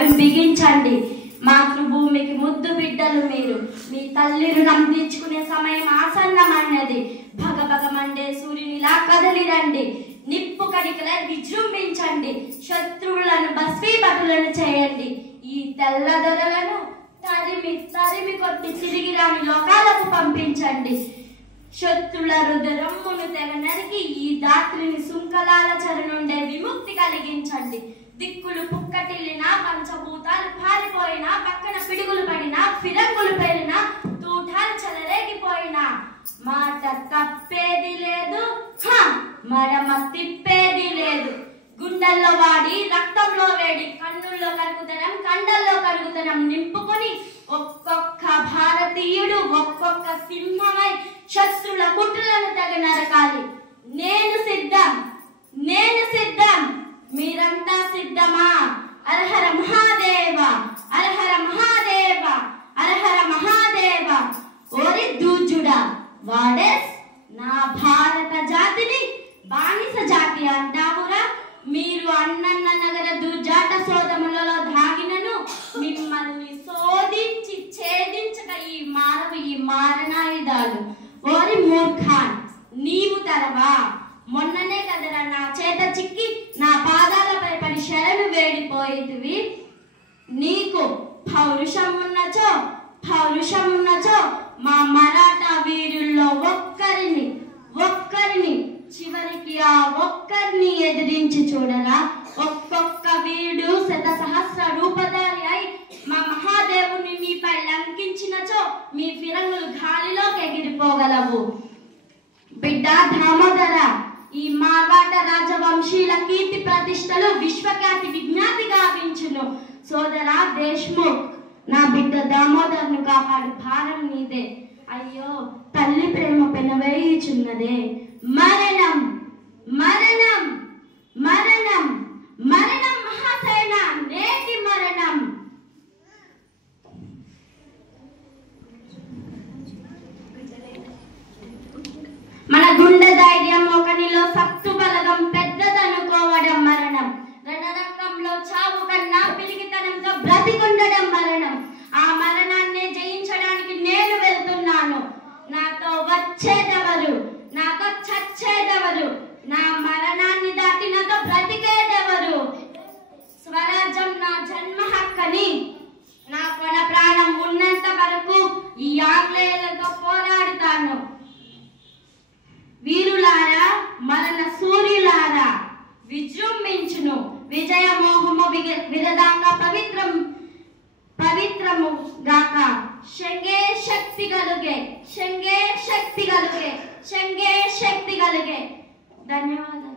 నడుం బిగించండి. మాతృభూమికి ముద్దు బిడ్డలు మీరు. మీ తల్లి రుణం తీర్చుకునే సమయం ఆసన్నమైనది. భగభగ మండే సూర్యునిలా కదలి రండి. నిప్పు కడికల విజృంభించండి. శత్రువులను భస్మీపటులను చేయండి. ఈ తెల్లదొరలను తరిమి తరిమి కొట్టి తిరిగి రాని లోకాలకు పంపించండి. శత్రుల రుద్రమ్మును తెగ నరికి ఈ దాత్రిని సుంకలాల చెర నుండే విముక్తి కలిగించండి. దిక్కులు పుక్కటిల్లినా, పంచభూతాలు పారిపోయినా, పక్కన పిడుగులు పడినా, ఫిరంగులు పేరినా, తూటాలు చెలరేగిపోయినా మాట తప్పేది లేదు, మడమ తిప్పేది లేదు. గుండెల్లో వాడి రక్తంలో వేడి, కన్నుల్లో కరుగుతనం కండల్లో కరుగుతనం నింపుకొని ఒక్కొక్క భారతీయుడు ఒక్కొక్క సింహమై శత్రుల కుట్రలను తెగ నరకాలి. నేను సిద్ధం, నేను సిద్ధం. మీరంతా సిద్ధమా? అర్హర మహాదేవ, అర్హర మహాదేవ, అర్హర మహాదేవ. ఓరి దూజుడా, వాడేస్ నా భారత జాతిని బానిస జాతి అంటావురా? మీరు అన్నన్న నగర దుర్జాట సోదములలో దాగినను మిమ్మల్ని శోధించి ఛేదించక ఈ మారణాయుధాలు. ఓరి మూర్ఖాన్, నీవు తరవా? మొన్ననే కదరా నా చేత చిక్కి నా పాదాలపై పడి శరణు వేడిపోయేటివి. నీకు పౌరుషం ఉన్నచో మా మరాఠా వీరుల్లో ఒక్కరిని చివరికి ఆ ఒక్కరిని ఎదిరించి చూడరా. ఒక్కొక్క వీడు శత సహస్ర రూపధారి అయి మా మహాదేవుని మీపై లంకించినచో మీ ఫిరంగులు గాలిలోకి ఎగిరిపోగలవు. బిడ్డ దామోదర, ఈ మార్వాట రాజవంశీల కీర్తి ప్రతిష్టలు విశ్వఖ్యాతి విజ్ఞాతి గావించును. సోదరా దేశ్ముఖ్, నా బిడ్డ దామోదర్ను కాపాడు భారం నీదే. అయ్యో, తల్లి ప్రేమ పెనవేయుచున్నదే. మరణం మరణం మరణం మరణం మహాసేన, నేటి మరణం. మన గుండె ధైర్యం ఒకనిలో సత్తు బలగం పెద్దదనుకోవడం మరణం. రణరంగంలో చావు కన్నా పిరికితనంతో బ్రతికుండడం మరణం. ఆ మరణాన్ని జయించడానికి నేను వెళ్తున్నాను. నాతో వచ్చేదెవరు? నాతో చచ్చేదెవరు? నా మరణాన్ని దాటి నాతో బ్రతికేదెవరు? స్వరాజ్యం నా జన్మ హక్కని నా కొన ప్రాణం ఉన్నంత వరకు ఈ ఆంగ్లేయులతో పోరాడుతాను. వీరులారా, మరణ సూర్యులారా, విజృంభించును. విజయమోహము విరదాంగా పవిత్రము గాక. శంగే శక్తి గలుగే, శంగే శక్తి గలుగే, శంగే శక్తి గలుగే. ధన్యవాదాలు.